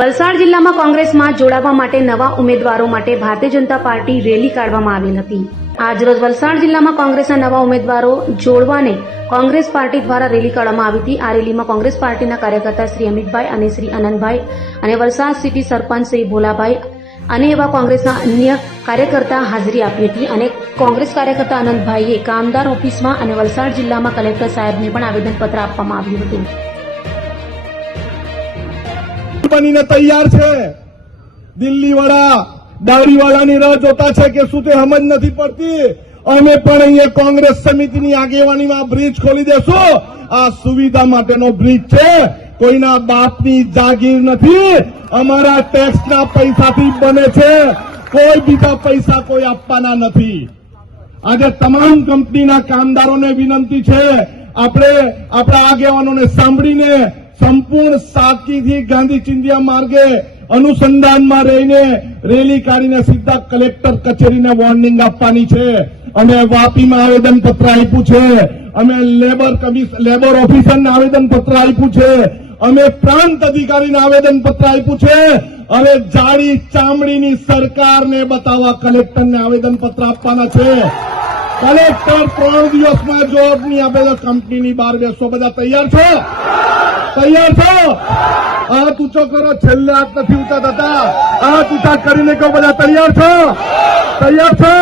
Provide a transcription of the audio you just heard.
વલસાડ જિલ્લામાં કોંગ્રેસમાં જોડાવા માટે નવા ઉમેદવારો માટે ભારતીય જનતા પાર્ટી રેલી કાઢવામાં આવેલ હતી. આજરોજ વલસાડ જિલ્લામાં કોંગ્રેસના નવા ઉમેદવારો જોડવાને કોંગ્રેસ પાર્ટી દ્વારા રેલી કાઢવામાં આવી હતી. આ રેલીમાં કોંગ્રેસ પાર્ટીના કાર્યકર્તા શ્રી અમિતભાઈ અને શ્રી અનંતભાઈ અને વલસાડ સિટી સરપંચ શ્રી ભોલાભાઈ અને એવા કોંગ્રેસના અન્ય કાર્યકર્તા હાજરી આપી હતી અને કોંગ્રેસ કાર્યકર્તા અનંતભાઈએ કામદાર ઓફિસમાં અને વલસાડ જિલ્લામાં કલેક્ટર સાહેબને પણ આવેદનપત્ર આપવામાં આવ્યું હતું. બનીને તૈયાર છે. દિલ્હી વાળા દારૂ વાળાની રાહ જોતા છે કે શું તે સમજ નથી પડતી. અમે પણ અહીંયા કોંગ્રેસ સમિતિની આગેવાનીમાં બ્રિજ ખોલી દેશું. આ સુવિધા માટેનો બ્રિજ છે. કોઈના બાપની જાગીર નથી. અમારા ટેક્સના પૈસાથી બને છે. કોઈ બીજા પૈસા કોઈ આપવાના નથી. આજે તમામ કંપનીના કામદારોને વિનંતી છે. આપણે આપણા આગેવાનોને સાંભળીને સંપૂર્ણ સાદગીથી ગાંધી ચિંધિયા માર્ગે અનુસંધાનમાં રહીને રેલી કાઢીને સીધા કલેક્ટર કચેરીને વોર્નિંગ આપવાની છે. અમે વાપીમાં આવેદનપત્ર આપ્યું છે. અમે લેબર કમિશન લેબર ઓફિસરને આવેદનપત્ર આપ્યું છે. અમે પ્રાંત અધિકારીને આવેદનપત્ર આપ્યું છે. હવે જાડી ચામડીની સરકારને બતાવવા કલેક્ટરને આવેદનપત્ર આપવાના છે. કલેક્ટર ત્રણ દિવસમાં જવાબ નહીં આપે તો કંપનીની બહાર બેસો બધા તૈયાર છો? તૈયાર છો? આ ઊંચો કરો છેલ્લે હાથ નથી ઊંચા થતા આ ઊંચા કરીને કહો, બધા તૈયાર છો? તૈયાર છો?